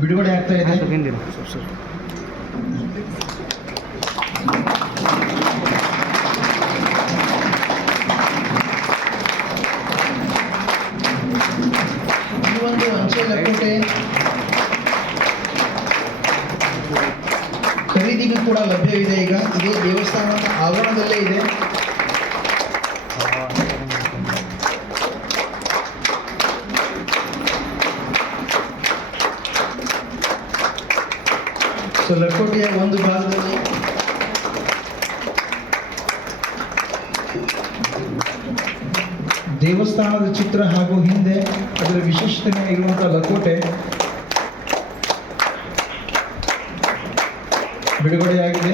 ಬಿಡುಗಡೆ ಆಗ್ತಾ ಇದೆ. ಈ ಒಂದು ಅಂಚೆ ಲಕೋಟೆ ಖರೀದಿಗೂ ಕೂಡ ಲಭ್ಯವಿದೆ. ಈಗ ಇದೇ ದೇವಸ್ಥಾನದ ಆವರಣದಲ್ಲೇ ಇದೆ. ಸೊ ಲಕೋಟೆಯ ಒಂದು ಭಾಗದಲ್ಲಿ ದೇವಸ್ಥಾನದ ಚಿತ್ರ ಹಾಗೂ ಹಿಂದೆ ಅದರ ವಿಶಿಷ್ಟತೆ ಇರುವಂತಹ ಲಕೋಟೆ ಬಿಡುಗಡೆಯಾಗಿದೆ.